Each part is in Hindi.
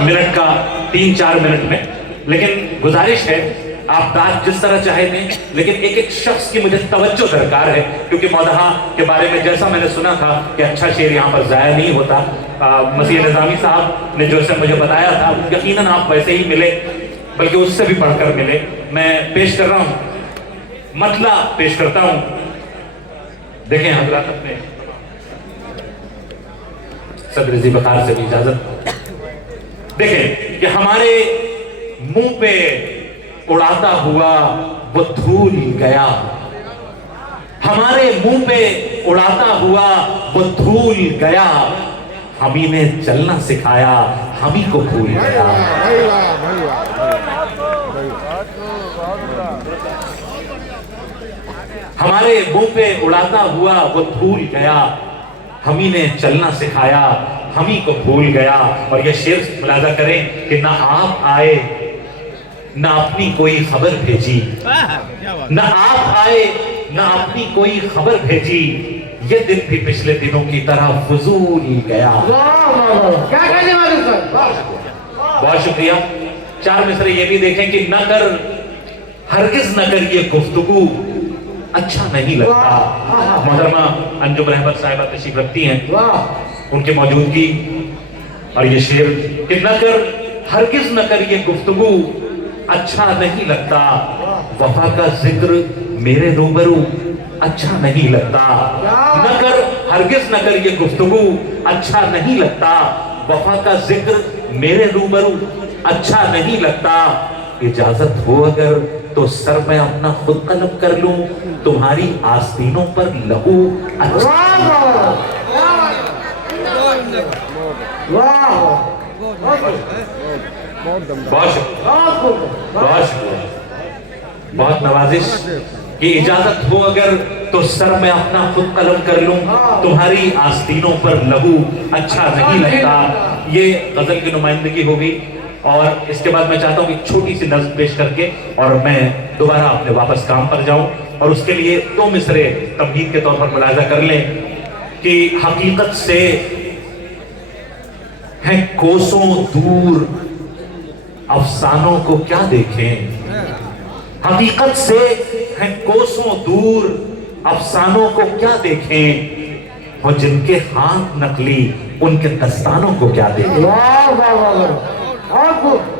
मिनट का 3-4 मिनट में, लेकिन गुजारिश है आप दाद जिस तरह चाहे दें, लेकिन एक एक शख्स की मुझे तवज्जो दरकार है, क्योंकि मौदहा के बारे में जैसा मैंने सुना था कि अच्छा शेर यहाँ पर ज़ाया नहीं होता। मसीह निज़ामी साहब ने जो मुझे बताया था, यकीनन आप वैसे ही मिले, बल्कि उससे भी पढ़कर मिले। मैं पेश कर रहा हूँ, मतला पेश करता हूँ। देखें हजरात, अपने सदर जी बकार से भी इजाजत देखें कि हमारे मुंह पे उड़ाता हुआ वो धूल गया, हमारे मुंह पे उड़ाता हुआ वो धूल गया, हम ही ने चलना सिखाया, हम ही को भूल गया। हमारे मुंह पे उड़ाता हुआ वो धूल गया, हम ही ने चलना सिखाया, हम ही को भूल गया। और ये शेर मुलाजा करें कि ना आप आए ना अपनी कोई खबर भेजी, ना आप आए ना अपनी कोई खबर भेजी, ये दिन भी पिछले दिनों की तरह फजूल गया। बहुत शुक्रिया। 4 मिसरे ये भी देखें कि न कर, हरगिज न कर ये गुफ्तगू अच्छा नहीं लगता। मोहतरमा अंजुम रहमत साहिबा तशरीफ रखती हैं, उनकी मौजूदगी और ये शेर कि न कर, हरगिज न कर ये गुफ्तगू अच्छा नहीं लगता, वफा का जिक्र मेरे रूबरू अच्छा नहीं लगता। न कर, हरगिज न कर ये गुफ्तगू अच्छा नहीं लगता, वफा का जिक्र मेरे रूबरू अच्छा नहीं लगता। इजाजत हो अगर तो सर मैं अपना खुद कलम कर लूं, तुम्हारी आस्तीनों पर लहू अच्छा। बहुत नवाजिश कि इजाजत हो अगर तो सर मैं अपना खुद कलम कर लूं, तुम्हारी आस्तीनों पर लहू अच्छा नहीं लगता। ये गजल की नुमाइंदगी होगी और इसके बाद मैं चाहता हूं कि छोटी सी नज़्म पेश करके और मैं दोबारा अपने वापस काम पर जाऊं, और उसके लिए 2 मिसरे तमहीद के तौर पर मुलाजा कर लें कि हकीकत से है कोसों दूर अफसानों को क्या देखें, हकीकत से है कोसों दूर अफसानों को क्या देखें, और जिनके हाथ नकली उनके दस्तानों को क्या देखें।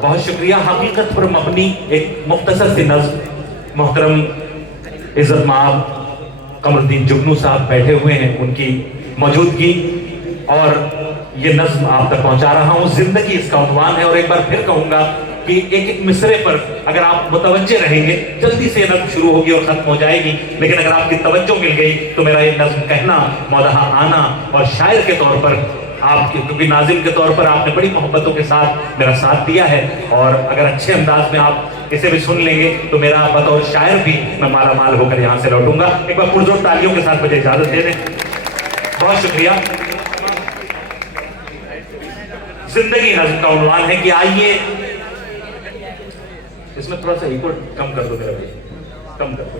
बहुत शुक्रिया। हकीकत पर मबनी एक मुख्तसर सी नज़्म, मोहतरम इज़्ज़त माब कमरुद्दीन जुगनू साहब बैठे हुए हैं, उनकी मौजूदगी और ये नज़्म आप तक पहुंचा रहा हूं। जिंदगी इसका उन्वान है, और एक बार फिर कहूंगा कि एक एक मिसरे पर अगर आप मुतवज्जे रहेंगे, जल्दी से नज़्म शुरू होगी और खत्म हो जाएगी, लेकिन अगर आपकी तवज्जो मिल गई तो मेरा ये नज़्म कहना, मौदहा आना और शायर के तौर पर आपके, क्योंकि नाज़िम के तौर पर आपने बड़ी मोहब्बतों के साथ मेरा साथ दिया है, और अगर अच्छे अंदाज में आप इसे भी सुन लेंगे तो मेरा बतौर शायर भी मैं माला माल होकर यहाँ से लौटूंगा। एक बार पुरजोर तालियों के साथ मुझे इजाजत दे दें। बहुत शुक्रिया। जिंदगी नज़्म का उन्वान है कि आइए, इसमें थोड़ा सा इको कम कर दो मेरा भाई, कम कर दो।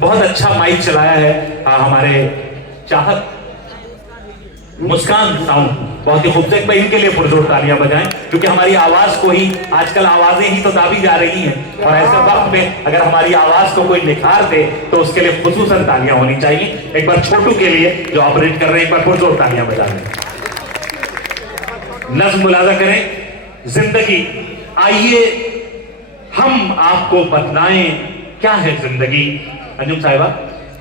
बहुत अच्छा माइक चलाया है हमारे चाहत मुस्कान साउंड, बहुत ही खूबसूरत। भाई इनके लिए पुरजोर तालियां बजाएं, क्योंकि हमारी आवाज को ही आजकल आवाजें ही तो दाबी जा रही हैं, और ऐसे वक्त में अगर हमारी आवाज को कोई निखार दे तो उसके लिए खुसूसन तालियां होनी चाहिए। एक बार छोटू के लिए जो ऑपरेट कर रहे हैं, एक बार पुरजोर तालियां बजाएं। नज़्म मुलाजा करें, जिंदगी आइए हम आपको बतलाएं क्या है जिंदगी। अंजुम साहिबा,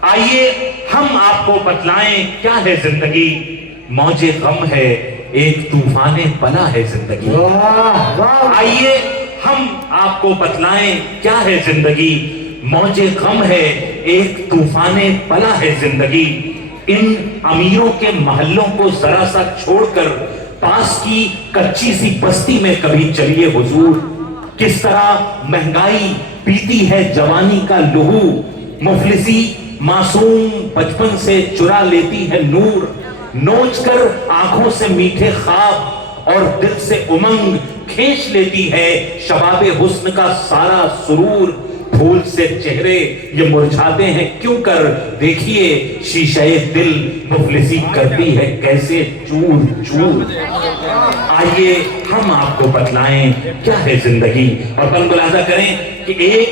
आइए हम आपको बतलाएं क्या है जिंदगी, मौजे गम है एक तूफाने बला है जिंदगी। आइए हम आपको बतलाएं क्या है जिंदगी, मौजे गम है एक तूफाने बला है जिंदगी। इन अमीरों के महलों को जरा सा छोड़कर पास की कच्ची सी बस्ती में कभी चलिए हुजूर, किस तरह महंगाई पीती है जवानी का लहू, मुफलिसी मासूम बचपन से चुरा लेती है नूर, नोच कर आंखों से मीठे ख्वाब और दिल से उमंग खींच लेती है शबाबे हुस्न का सारा सुरूर। धूल से चेहरे ये मुरझाते हैं क्यों कर, देखिए शीशे दिल मुफलिसी करती है कैसे चूर चूर। आइए हम आपको बतलाएं क्या है जिंदगी, और बल मुलाजा करें कि एक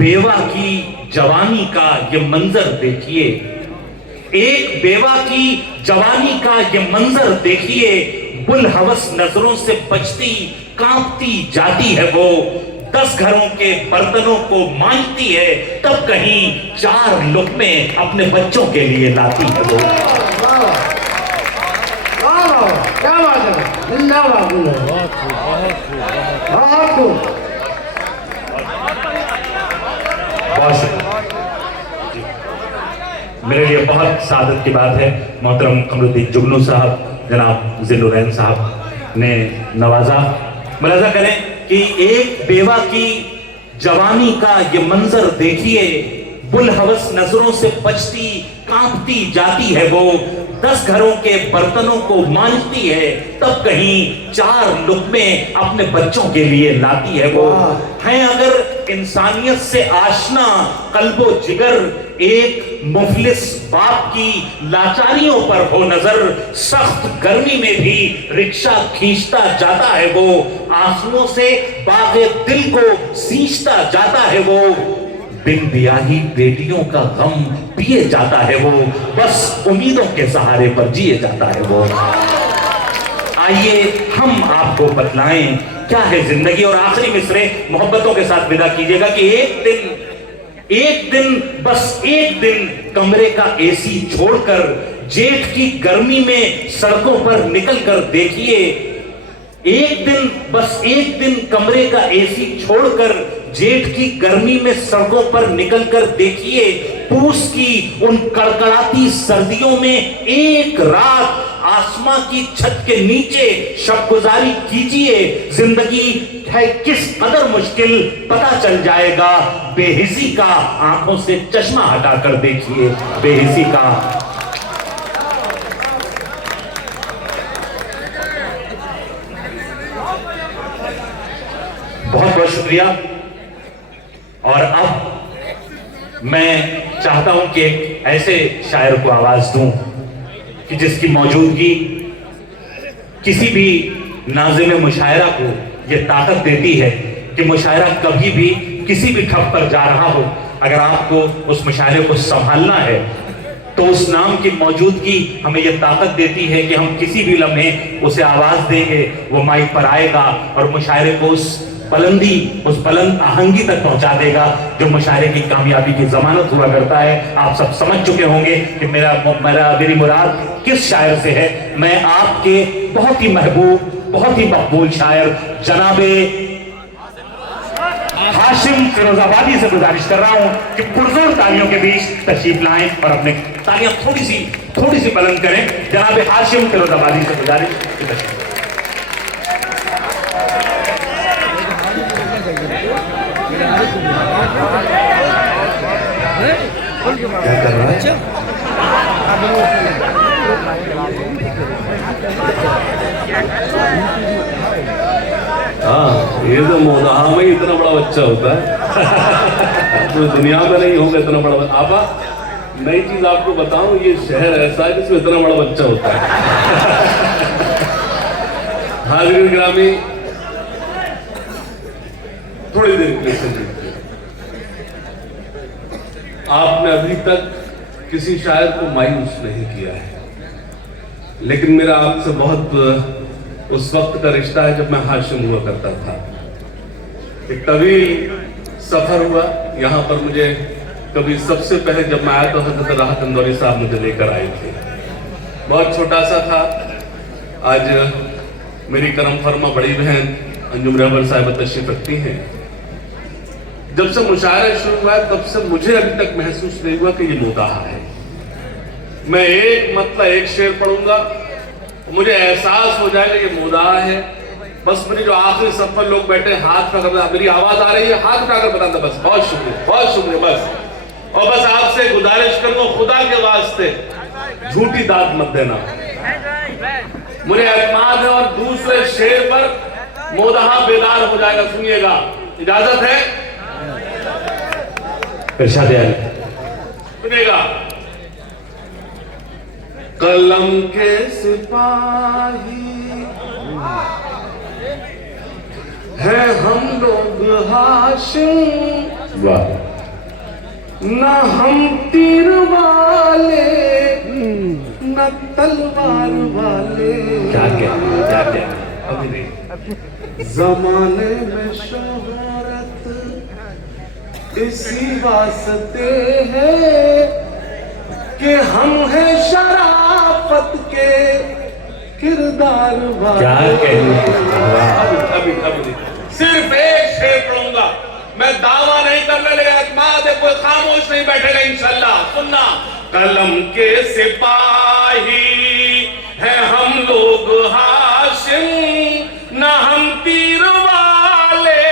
बेवा की जवानी का ये मंजर देखिए, एक बेवा की जवानी का ये मंजर देखिए, बुल हवस नजरों से बचती कांपती जाती है वो, 10 घरों के बर्तनों को मांजती है तब कहीं 4 लुक़्मे अपने बच्चों के लिए लाती है वो। क्या बात है, जिंदाबाद बहुत शुक्रिया। मेरे लिए बहुत सादत की बात है मोहतरम कमरुद्दीन जुगनू साहब, जनाब जिल्लुरैन साहब ने नवाजा। मुलाजा करें कि एक बेवा की जवानी का ये मंजर देखिए, बुल हवस नजरों से बचती कांपती जाती है वो, 10 घरों के बर्तनों को मांजती है तब कहीं 4 लुक़्मे अपने बच्चों के लिए लाती है वो। है अगर इंसानियत से आशना कल्बो जिगर, एक मुफलिस बाप की लाचारियों पर हो नजर, सख्त गर्मी में भी रिक्शा खींचता जाता है वो, आंसुओं से बागे दिल को सींचता जाता है वो, बिन ब्याही बेटियों का गम पिए जाता है वो, बस उम्मीदों के सहारे पर जिए जाता है वो। आइए हम आपको बतलाएं क्या है जिंदगी, और आखिरी मिसरे मोहब्बतों के साथ विदा कीजिएगा कि एक दिन बस एक दिन कमरे का एसी छोड़कर, जेठ की गर्मी में सड़कों पर निकलकर देखिए, एक दिन बस एक दिन कमरे का एसी छोड़कर जेठ की गर्मी में सड़कों पर निकलकर देखिए, पूस की उन कड़कड़ाती सर्दियों में एक रात आसमां की छत के नीचे शब गुजारी कीजिए, जिंदगी है किस कदर मुश्किल पता चल जाएगा, बेहिसी का आंखों से चश्मा हटाकर देखिए, बेहिसी का। बहुत बहुत शुक्रिया। और अब मैं चाहता हूं कि एक ऐसे शायर को आवाज दूं कि जिसकी मौजूदगी किसी भी नाज़िम मुशायरा को यह ताकत देती है कि मुशायरा कभी भी किसी भी ठप पर जा रहा हो, अगर आपको उस मुशायरे को संभालना है तो उस नाम की मौजूदगी हमें यह ताकत देती है कि हम किसी भी लम्हे उसे आवाज देंगे, वो माइक पर आएगा और मुशायरे को उस बुलंद आहंगी तक पहुंचा देगा जो मुशायरे की कामयाबी की जमानत हुआ करता है। आप सब समझ चुके होंगे कि मेरी मुराद किस शायर से है। मैं आपके बहुत ही महबूब, बहुत ही मकबूल शायर जनाबे हाशिम फिरोजाबादी से गुजारिश कर रहा हूं कि पुरजोर तालियों के बीच तशरीफ लाएं और अपने तालियां थोड़ी सी बुलंद करें। जनाबे हाशिम फिरोजाबादी से गुजारिश। क्या कर रहा है? हाँ, ये तो मोदाहा में इतना बड़ा बच्चा होता है तो दुनिया में नहीं होगा इतना बड़ा बच्चा। आपा नई चीज आपको बताऊं, ये शहर ऐसा है जिसमें इतना बड़ा बच्चा होता है। हाजिर ग्रामी, थोड़ी देर के लिए सुनिए। आपने अभी तक किसी शायर को मायूस नहीं किया है, लेकिन मेरा आपसे बहुत उस वक्त का रिश्ता है जब मैं हाशिम हुआ करता था। एक तवील सफर हुआ यहाँ पर। मुझे कभी सबसे पहले जब मैं आया तो हजरत राहत अंदौरी साहब मुझे लेकर आए थे। बहुत छोटा सा था। आज मेरी करम फरमा बड़ी बहन अंजुम रहबर साहिबा तशरीफ रखती हैं। जब से मुशायरा शुरू हुआ तब से मुझे अभी तक महसूस नहीं हुआ कि ये मोदाहा है। मैं एक शेर पढ़ूंगा, मुझे एहसास हो जाएगा ये मोदाहा है। बस मेरी जो आखिरी सब पर लोग बैठे हाथ उठाकर, मेरी आवाज आ रही है, हाथ उठाकर बता दो बस। बहुत शुक्रिया बस। और बस आपसे गुजारिश करूंगा खुदा के वास्ते झूठी दाद मत देना। मुझे एतमाद है और दूसरे शेर पर मोदाहा बेदार हो जाएगा। सुनिएगा, इजाजत है। इरशाद है। सुनेगा। कलम के सिपाही है हम लोग हाशिम, वाह, न हम तीर वाले न तलवार वाले। क्या क्या अभी नहीं। जमाने में शोहरत इसी वास्ते है कि हम हैं शराफत के किरदार वाले। क्या कहूं। अभी सिर्फ एक शेर पढ़ूंगा, मैं दावा नहीं करने लगा, माँ कोई खामोश नहीं बैठेगा इंशाल्लाह। सुनना। कलम के सिपाही है हम लोग हाशिम, न हम तीर वाले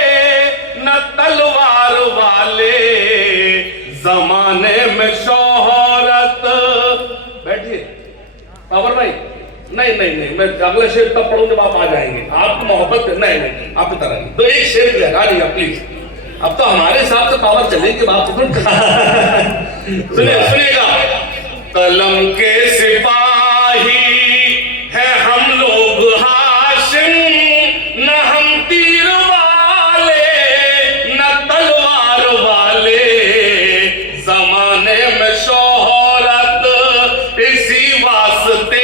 न तलवार वाले। जमाने में शोहरत। बैठिए बाबर भाई। नहीं, मैं अगला शेर तब पढ़ूं जब आप आ जाएंगे। आपको मोहब्बत नहीं आप इधर आइए। तो एक शेर लगा लिया प्लीज। अब तो हमारे हिसाब से पावर चलेगी बात। सुनिएगा। कलम के सिपाही है हम लोग हाशिम, न हम तीर वाले न तलवार वाले। जमाने में शोहरत इसी वास्ते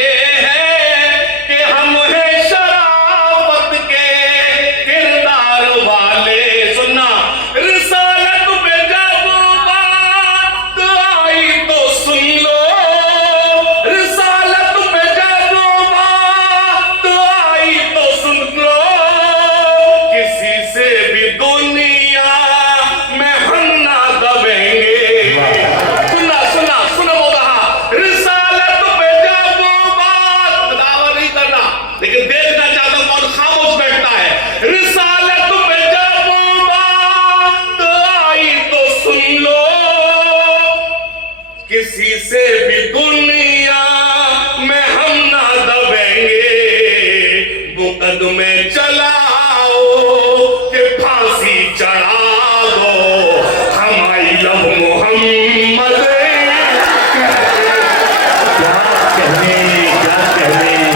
किसी से भी दुनिया में हम ना दबेंगे। मुकदमे चलाओ कि फांसी चढ़ा दो, हमारी लव मोहम्मद।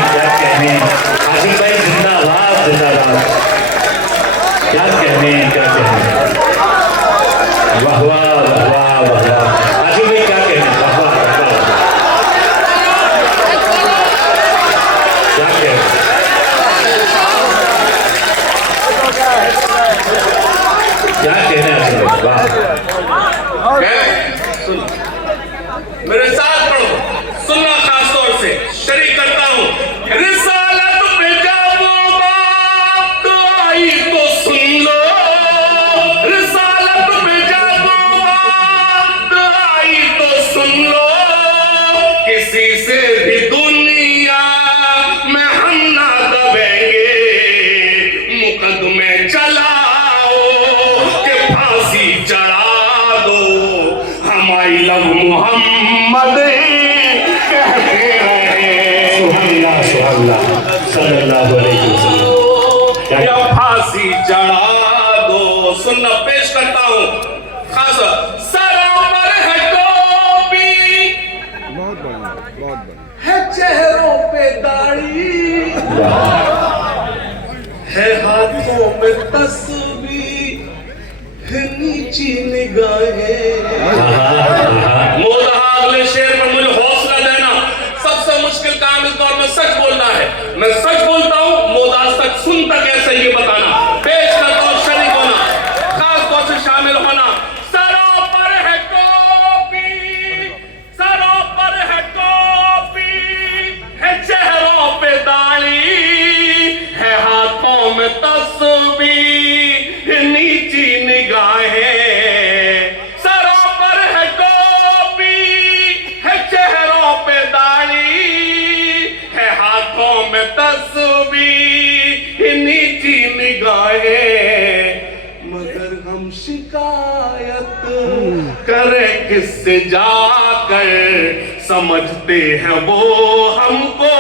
क्या कहने आसिफ भाई, जिंदाबाद जिंदाबाद। क्या कहने वाह वाह वाह वाह। आसिफ भाई क्या कहने, वाह वाह वाह। क्या कहने, क्या कहने आसिफ भाई, वाह। सुन, मेरे साथ पढ़ो, सुनना खास तौर से शरीक करता हूं। रिसालत पे जब बात आई तो सुन लो, रिसालत पे जब बात आई तो सुन लो। किसी से भी दुनिया में हम ना दबेंगे। मुकदमे चलाओ कि फांसी चढ़ा दो, हमारी लव मोहम्मद कहते रहे। सल्लल्लाहु अलैहि वसल्लम। या फांसी चढ़ा दो। सुनना पेश करता हूं खास। सरोवर है टोपी, है चेहरों पे दाढ़ी, है हाथों में तस्बीह, है नीची निगाहें। मोदा अगले शेर में मुझे हौसला देना। सबसे मुश्किल काम इस दौर में सच बोलना है। मैं सच बोलता हूं, मोदा सच सुनता कैसे ये बताना। पेश करता हूं, शरीक होना, खास तौर से शामिल होना। सरों पर है टोपी, सरों पर है टोपी, है चेहरों पे दाढ़ी, है हाथों में तस्बीह, है नीची निगाहें। सरों पर है टोपी, है चेहरों पे दाढ़ी, है हाथों में तस्बीह, है नीची निगाहें। मगर हम शिकायत करें किससे जाकर, समझते हैं वो हमको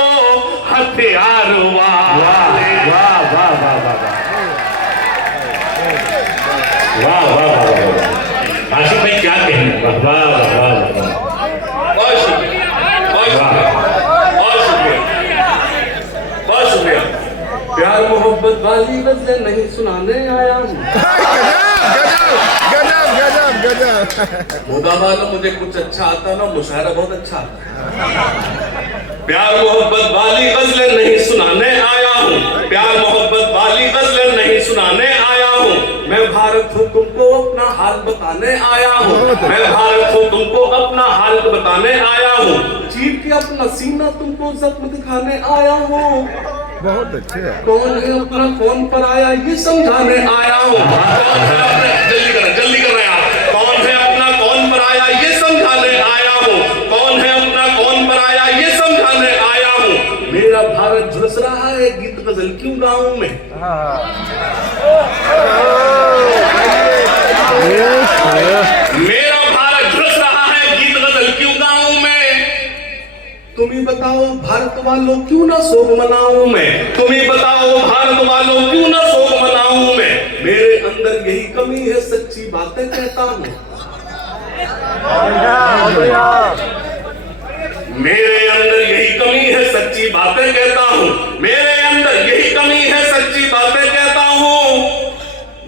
हथियार वाले। वाह वाह वाह वाह वाह वाह वाह वाह। आसिफ भाई क्या कहना, वाह वाह वाह वाह। बहुत शुक्रिया, बहुत शुक्रिया, बहुत शुक्रिया, बहुत शुक्रिया। प्यार मोहब्बत वाली गज़लें नहीं सुनाने आया हूँ। मुदा वालों मुझे कुछ अच्छा आता ना, मुशायरा बहुत अच्छा आता। प्यार मोहब्बत वाली गज़लें नहीं सुनाने आया हूँ, प्यार मोहब्बत वाली गज़लें नहीं सुनाने आया हूँ। मैं भारत हूँ तुमको अपना हाल बताने आया हूँ, मैं भारत हूँ तुमको अपना हाल बताने आया हूँ। चीर के अपना सीना तुमको जख्म दिखाने आया हूँ। बहुत अच्छे है। कौन है अपना कौन पर आया ये समझाने आया हूँ। जल्दी कर रहे हैं आप। कौन है अपना कौन पर आया ये समझाने आया हूँ, कौन है अपना कौन पर आया ये समझाने आया हूँ। मेरा भारत झुलस रहा है गीत गजल क्यों गाऊं मैं। मेरा भारत झुलस रहा है गीत गजल क्यों गाऊं मैं। तुम ही बताओ भारत वालों क्यों ना शोक मनाऊं मैं, तुम ही बताओ भारत वालों क्यों ना शोक मनाऊं मैं। मेरे अंदर यही कमी है सच्ची बातें कहता हूँ, मेरे अंदर यही कमी है सच्ची बातें कहता हूँ, मेरे अंदर यही कमी है सच्ची बातें कहता हूँ।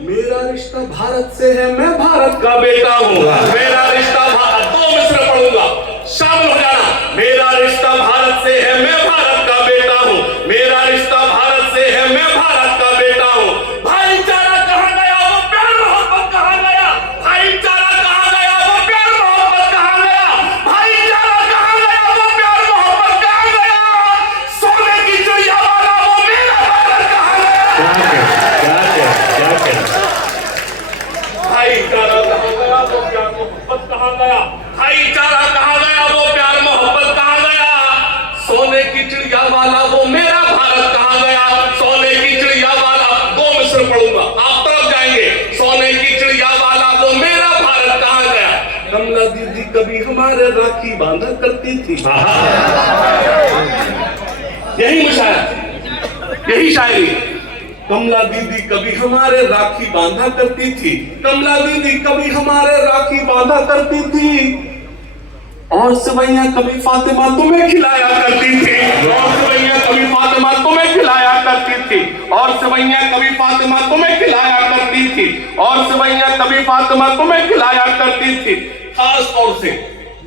मेरा रिश्ता भारत से है मैं भारत का बेटा हूँ, मेरा रिश्ता भारत, दो मिसरे पढ़ूंगा शामिल हो जाना। मेरा रिश्ता भारत से है मैं भारत का बेटा हूँ, मेरा रिश्ता भारत से है मैं भारत का बेटा हूँ। भाईचारा कहाँ गया वो प्यार मोहब्बत कहाँ गया, भाईचारा कहाँ गया वो प्यार मोहब्बत कहाँ गया, भाईचारा कहाँ गया वो प्यार मोहब्बत कहाँ गया। सोने की चिड़िया वाला वो मेरा भारत कहाँ गया। भाईचारा कहाँ गया वो प्यार मोहब्बत कहाँ गया, भाईचारा कहाँ गया वो प्यार मोहब्बत कहाँ गया। सोने की चिड़िया वाला वो मेरा भारत कहाँ गया, सोने की चिड़िया वाला, दो मिसर पढ़ूंगा आप तब जाएंगे। सोने की चिड़िया वाला वो मेरा भारत कहाँ गया। कमला दीदी कभी हमारे राखी बांधा करती थी, यही मुशायरा, यही शायरी। कमला दीदी कभी हमारे राखी बांधा करती थी, कमला दीदी कभी हमारे राखी बांधा करती थी। और सवैया कभी फातिमा तुम्हें खिलाया करती थी, और सवैया कभी फातिमा तुम्हें खिलाया करती थी, और सवैया कभी फातिमा तुम्हें खिलाया करती थी, और सवैया कभी फातिमा तुम्हें खिलाया करती थी। खास तौर से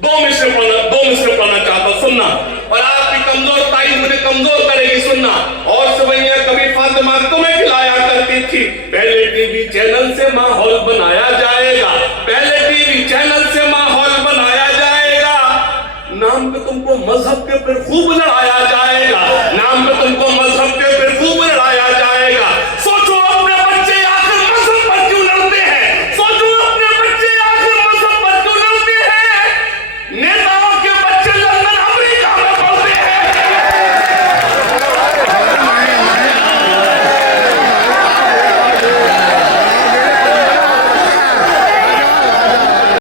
दो मिसरे पढ़ना चाहता सुनना, और आपकी कमजोर ताई मुझे कमजोर करेगी सुनना। और सवैया कभी फातिमा तुम्हें खिलाया करती थी। पहले टीवी चैनल से माहौल बनाया जाएगा, पहले टीवी चैनल से माहौल बनाया जाएगा। नाम पे तुमको मजहब के ऊपर खूब लड़ाया जाएगा, नाम पे तुमको मजहब